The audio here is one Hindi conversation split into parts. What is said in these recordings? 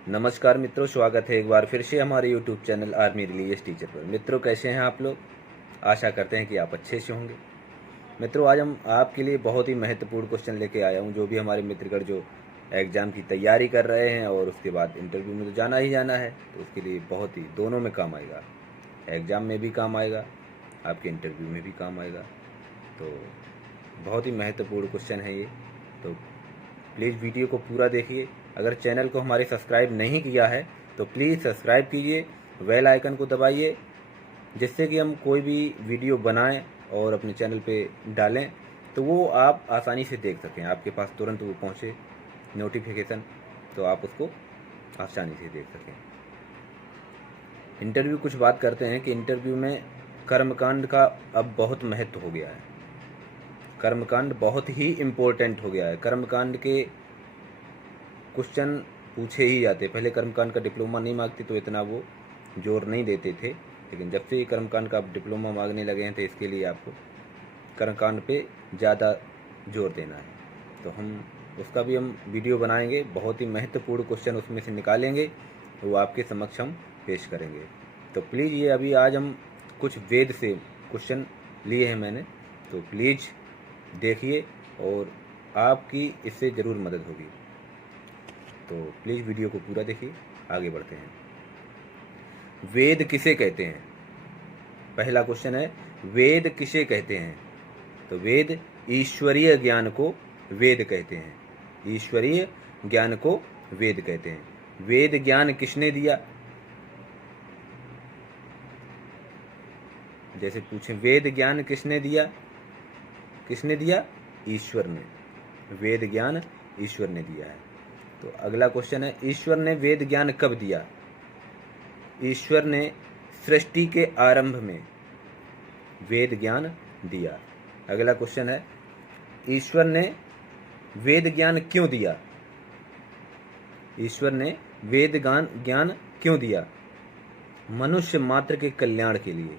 नमस्कार मित्रों, स्वागत है एक बार फिर से हमारे YouTube channel army religious teacher पर। मित्रों, कैसे हैं आप लोग? आशा करते हैं कि आप अच्छे से होंगे। मित्रों, आज हम आपके लिए बहुत ही महत्वपूर्ण क्वेश्चन लेके आया हूं। जो भी हमारे मित्रगण जो एग्ज़ाम की तैयारी कर रहे हैं और उसके बाद इंटरव्यू में तो जाना ही जाना है, तो उसके लिए बहुत ही दोनों में काम आएगा। एग्ज़ाम में भी काम आएगा, आपके इंटरव्यू में भी काम आएगा। तो बहुत ही महत्वपूर्ण क्वेश्चन है ये। तो प्लीज़ वीडियो को पूरा देखिए। अगर चैनल को हमारे सब्सक्राइब नहीं किया है तो प्लीज़ सब्सक्राइब कीजिए, बेल आइकन को दबाइए, जिससे कि हम कोई भी वीडियो बनाएं और अपने चैनल पे डालें तो वो आप आसानी से देख सकें, आपके पास तुरंत वो पहुंचे नोटिफिकेशन, तो आप उसको आसानी से देख सकें। इंटरव्यू कुछ बात करते हैं कि इंटरव्यू में कर्मकांड का अब बहुत महत्व हो गया है। कर्मकांड बहुत ही इम्पोर्टेंट हो गया है। कर्मकांड के क्वेश्चन पूछे ही जाते। पहले कर्मकांड का डिप्लोमा नहीं मांगते तो इतना वो जोर नहीं देते थे, लेकिन जब से ये कर्मकांड का डिप्लोमा मांगने लगे हैं तो इसके लिए आपको कर्मकांड पे ज़्यादा जोर देना है। तो हम उसका भी हम वीडियो बनाएंगे, बहुत ही महत्वपूर्ण क्वेश्चन उसमें से निकालेंगे, वो आपके समक्ष हम पेश करेंगे। तो प्लीज़ ये अभी आज हम कुछ वेद से क्वेश्चन लिए हैं मैंने, तो प्लीज़ देखिए और आपकी इससे ज़रूर मदद होगी। तो प्लीज़ वीडियो को पूरा देखिए, आगे बढ़ते हैं। वेद किसे कहते हैं? पहला क्वेश्चन है, वेद किसे कहते हैं? तो वेद ईश्वरीय ज्ञान को वेद कहते हैं। ईश्वरीय ज्ञान को वेद कहते हैं। वेद ज्ञान किसने दिया? जैसे पूछें, वेद ज्ञान किसने दिया? किसने दिया? ईश्वर ने। वेद ज्ञान ईश्वर ने दिया है। तो अगला क्वेश्चन है, ईश्वर ने वेद ज्ञान कब दिया? ईश्वर ने सृष्टि के आरंभ में वेद ज्ञान दिया। अगला क्वेश्चन है, ईश्वर ने वेद ज्ञान क्यों दिया? ईश्वर ने वेद ज्ञान क्यों दिया? मनुष्य मात्र के कल्याण के लिए।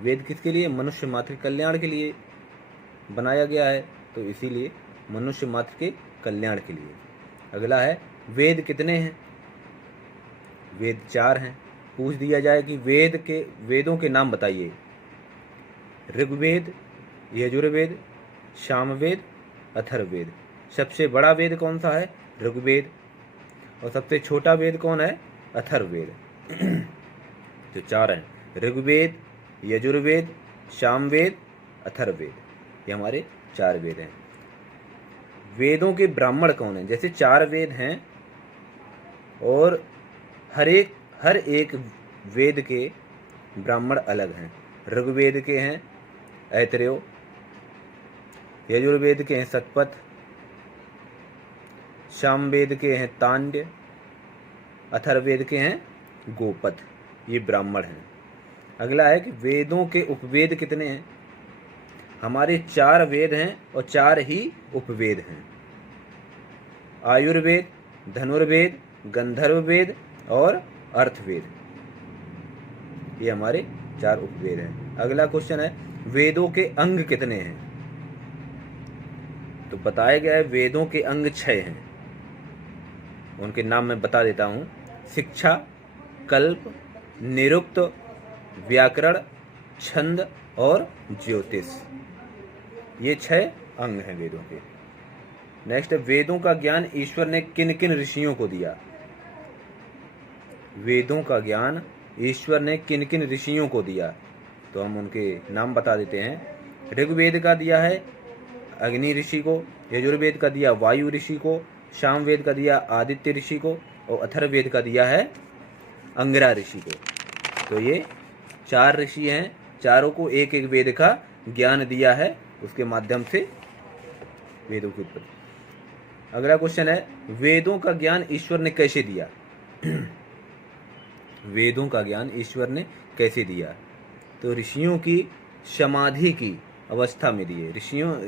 वेद किसके लिए? मनुष्य मात्र के कल्याण के लिए बनाया गया है, तो इसीलिए मनुष्य मात्र के कल्याण के लिए। अगला है, वेद कितने हैं? वेद 4 हैं। पूछ दिया जाए कि वेदों के नाम बताइए। ऋग्वेद, यजुर्वेद, सामवेद, अथर्ववेद। सबसे बड़ा वेद कौन सा है? ऋग्वेद। और सबसे छोटा वेद कौन है? अथर्ववेद। तो 4 हैं, ऋग्वेद, यजुर्वेद, सामवेद, अथर्ववेद। ये हमारे 4 वेद हैं। वेदों के ब्राह्मण कौन हैं? जैसे 4 वेद हैं और हर एक वेद के ब्राह्मण अलग हैं। ऋग्वेद के हैं ऐतरेय, यजुर्वेद के हैं सतपथ, सामवेद के हैं तांड्य, अथर्ववेद के हैं गोपथ। ये ब्राह्मण हैं। अगला है कि वेदों के उपवेद कितने हैं? हमारे 4 वेद हैं और 4 ही उपवेद हैं। आयुर्वेद, धनुर्वेद, गंधर्ववेद और अर्थवेद। ये हमारे 4 उपवेद हैं। अगला क्वेश्चन है, वेदों के अंग कितने हैं? तो बताया गया है वेदों के अंग 6 हैं। उनके नाम मैं बता देता हूं। शिक्षा, कल्प, निरुक्त, व्याकरण, छंद और ज्योतिष। ये 6 अंग हैं वेदों के। नेक्स्ट, वेदों का ज्ञान ईश्वर ने किन किन ऋषियों को दिया? वेदों का ज्ञान ईश्वर ने किन किन ऋषियों को दिया? तो हम उनके नाम बता देते हैं। ऋग्वेद का दिया है अग्नि ऋषि को, यजुर्वेद का दिया वायु ऋषि को, सामवेद का दिया आदित्य ऋषि को और अथर्ववेद का दिया है अंगिरा ऋषि को। तो ये 4 ऋषि हैं, चारों को एक एक वेद का ज्ञान दिया है, उसके माध्यम से वेदों की उत्पत्ति। अगला क्वेश्चन है, वेदों का ज्ञान ईश्वर ने कैसे दिया? वेदों का ज्ञान ईश्वर ने कैसे दिया? तो ऋषियों की समाधि की अवस्था में दिए।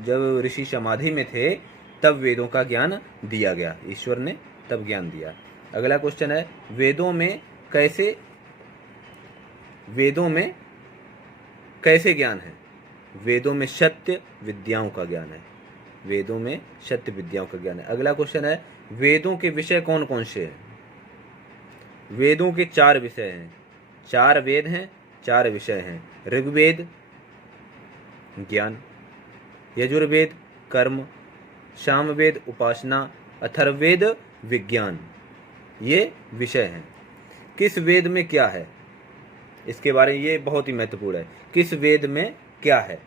जब ऋषि समाधि में थे तब वेदों का ज्ञान दिया गया, ईश्वर ने तब ज्ञान दिया। अगला क्वेश्चन है, वेदों में कैसे ज्ञान है? वेदों में सत्य विद्याओं का ज्ञान है। वेदों में सत्य विद्याओं का ज्ञान है। अगला क्वेश्चन है, वेदों के विषय कौन कौन से हैं? वेदों के 4 विषय हैं, 4 वेद हैं, 4 विषय हैं। ऋग्वेद ज्ञान, यजुर्वेद कर्म, सामवेद उपासना, अथर्ववेद विज्ञान, ये विषय हैं। किस वेद में क्या है, इसके बारे में ये बहुत ही महत्वपूर्ण है। किस वेद में क्या है?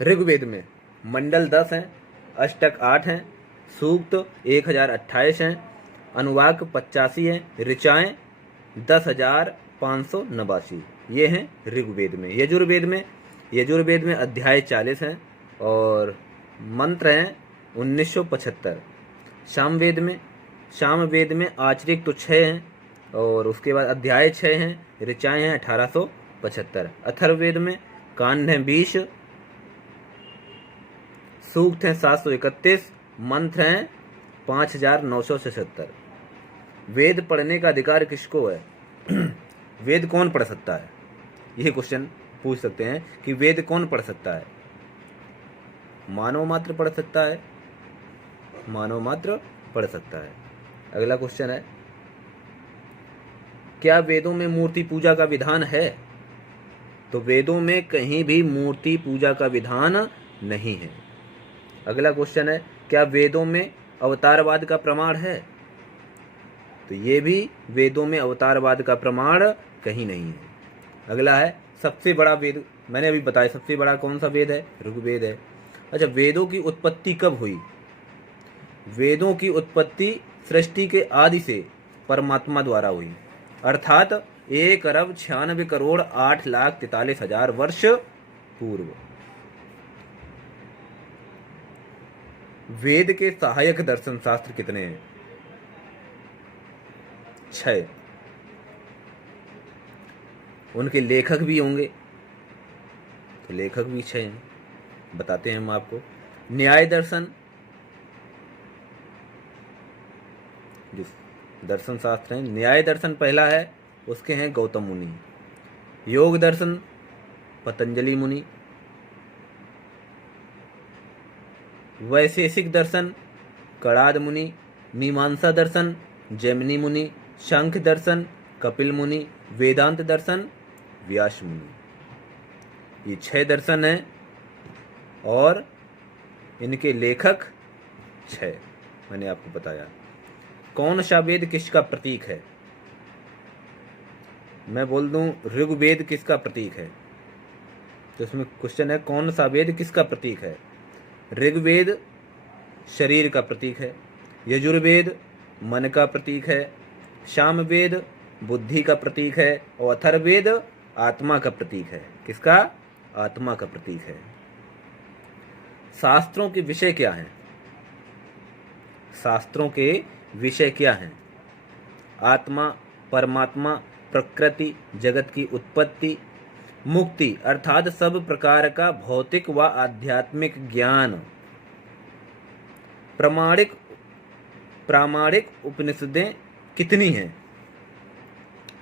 ऋग्वेद में मंडल 10 हैं, अष्टक 8 हैं, सूक्त 1028 हैं, अनुवाक 85 हैं, ऋचाएं 10,589, ये हैं ऋग्वेद में। यजुर्वेद में अध्याय 40 हैं और मंत्र हैं 1975। सामवेद में आचरिक तो 6 हैं और उसके बाद अध्याय 6 हैं, ऋचाएं हैं 1875। अथर्ववेद में कांड हैं 20, सूक्त हैं 731, मंत्र हैं 5977। वेद पढ़ने का अधिकार किसको है? वेद कौन पढ़ सकता है? ये क्वेश्चन पूछ सकते हैं कि वेद कौन पढ़ सकता है? मानव मात्र पढ़ सकता है, मानव मात्र पढ़ सकता है। अगला क्वेश्चन है, क्या वेदों में मूर्ति पूजा का विधान है? तो वेदों में कहीं भी मूर्ति पूजा का विधान नहीं है। अगला क्वेश्चन है, क्या वेदों में अवतारवाद का प्रमाण है? तो ये भी वेदों में अवतारवाद का प्रमाण कहीं नहीं है। अगला है, सबसे बड़ा वेद, मैंने अभी बताया सबसे बड़ा कौन सा वेद है? ऋग्वेद है। अच्छा, वेदों की उत्पत्ति कब हुई? वेदों की उत्पत्ति सृष्टि के आदि से परमात्मा द्वारा हुई, अर्थात 1,96,08,43,000 वर्ष पूर्व। वेद के सहायक दर्शन शास्त्र कितने हैं? 6। उनके लेखक भी होंगे, तो लेखक भी 6 हैं, बताते हैं हम आपको। न्याय दर्शन, जो दर्शन शास्त्र हैं, न्याय दर्शन पहला है, उसके हैं गौतम मुनि। योग दर्शन पतंजलि मुनि। वैशेषिक दर्शन कणाद मुनि। मीमांसा दर्शन जैमिनी मुनि। शंख दर्शन कपिल मुनि। वेदांत दर्शन व्यास मुनि। ये 6 दर्शन हैं और इनके लेखक 6 मैंने आपको बताया। कौन सा वेद किसका प्रतीक है? मैं बोल दूं ऋग्वेद किसका प्रतीक है, तो इसमें क्वेश्चन है कौन सा वेद किसका प्रतीक है? ऋग्वेद शरीर का प्रतीक है, यजुर्वेद मन का प्रतीक है, सामवेद बुद्धि का प्रतीक है और अथर्ववेद आत्मा का प्रतीक है। किसका? आत्मा का प्रतीक है। शास्त्रों के विषय क्या हैं? शास्त्रों के विषय क्या हैं? आत्मा, परमात्मा, प्रकृति, जगत की उत्पत्ति, मुक्ति अर्थात सब प्रकार का भौतिक व आध्यात्मिक ज्ञान, प्रामाणिक उपनिषदें कितनी हैं?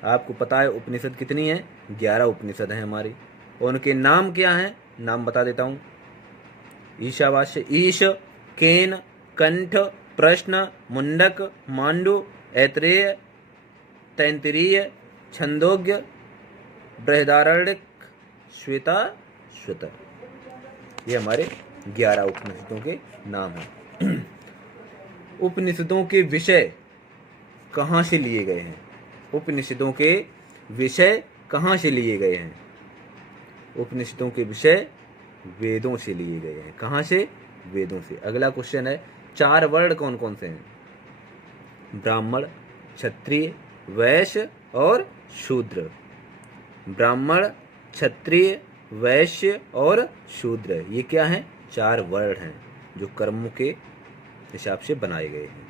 आपको पता है उपनिषद कितनी हैं? 11 उपनिषद हैं हमारी। और उनके नाम क्या हैं? नाम बता देता हूँ। ईशावास्य, ईश, केन, कंठ, प्रश्न, मुंडक, मांडु, ऐत्रेय, तैंतरीय, छंदोग्य, बृहदारण्यक, श्वेता। ये हमारे 11 उपनिषदों के नाम हैं। उपनिषदों के विषय कहाँ से लिए गए हैं? उपनिषदों के विषय कहाँ से लिए गए हैं? उपनिषदों के विषय वेदों से लिए गए हैं। कहाँ से? वेदों से। अगला क्वेश्चन है, 4 वर्ण कौन कौन से हैं? ब्राह्मण, क्षत्रिय, वैश्य और शूद्र। ब्राह्मण, क्षत्रिय, वैश्य और शूद्र, ये क्या हैं? 4 वर्ण हैं जो कर्मों के हिसाब से बनाए गए हैं।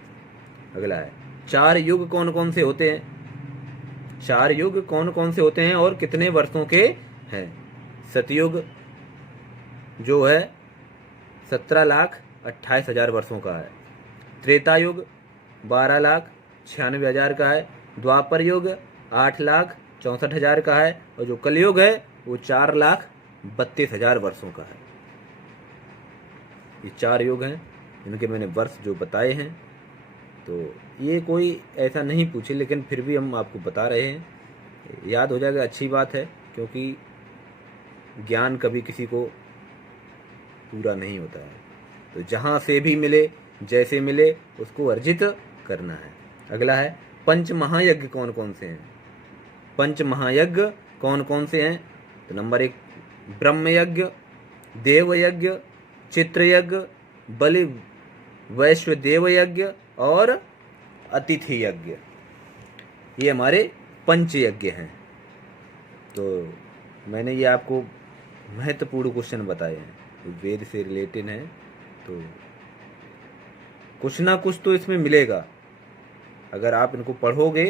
अगला है, 4 युग कौन कौन से होते हैं? 4 युग कौन कौन से होते हैं और कितने वर्षों के हैं? सतयुग जो है 17,28,000 वर्षों का है। त्रेता युग 12,96,000 का है। द्वापर युग 8,64,000 का है और जो कलयुग है वो 4,32,000 वर्षों का है। ये 4 युग हैं, इनके मैंने वर्ष जो बताए हैं। तो ये कोई ऐसा नहीं पूछे, लेकिन फिर भी हम आपको बता रहे हैं, याद हो जाएगा अच्छी बात है, क्योंकि ज्ञान कभी किसी को पूरा नहीं होता है। तो जहाँ से भी मिले, जैसे मिले, उसको अर्जित करना है। अगला है पंच महायज्ञ कौन कौन से हैं। पंच महायज्ञ कौन कौन से हैं? तो नंबर 1 ब्रह्म यज्ञ, देव यज्ञ, चित्र यज्ञ, बलि वैश्व देव यज्ञ और अतिथि यज्ञ। ये हमारे पंच यज्ञ हैं। तो मैंने ये आपको महत्वपूर्ण क्वेश्चन बताए हैं, वेद से रिलेटेड हैं। तो कुछ ना कुछ तो इसमें मिलेगा, अगर आप इनको पढ़ोगे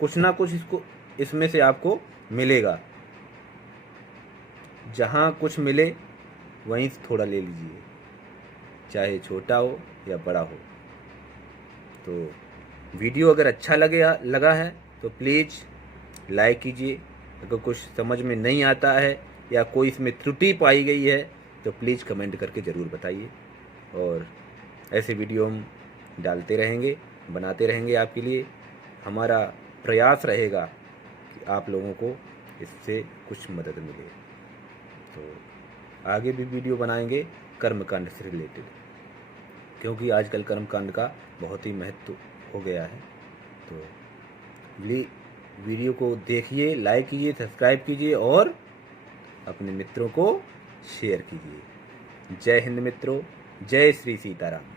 कुछ ना कुछ इसमें से आपको मिलेगा। जहाँ कुछ मिले वहीं से थोड़ा ले लीजिए, चाहे छोटा हो या बड़ा हो। तो वीडियो अगर अच्छा लगा है तो प्लीज़ लाइक कीजिए। अगर कुछ समझ में नहीं आता है या कोई इसमें त्रुटि पाई गई है तो प्लीज़ कमेंट करके ज़रूर बताइए। और ऐसे वीडियो हम डालते रहेंगे, बनाते रहेंगे आपके लिए। हमारा प्रयास रहेगा कि आप लोगों को इससे कुछ मदद मिले। तो आगे भी वीडियो बनाएंगे कर्मकांड से रिलेटेड, क्योंकि आजकल कर्मकांड का बहुत ही महत्व हो गया है। तो वीडियो को देखिए, लाइक कीजिए, सब्सक्राइब कीजिए और अपने मित्रों को शेयर कीजिए। जय हिंद मित्रों, जय श्री सीताराम।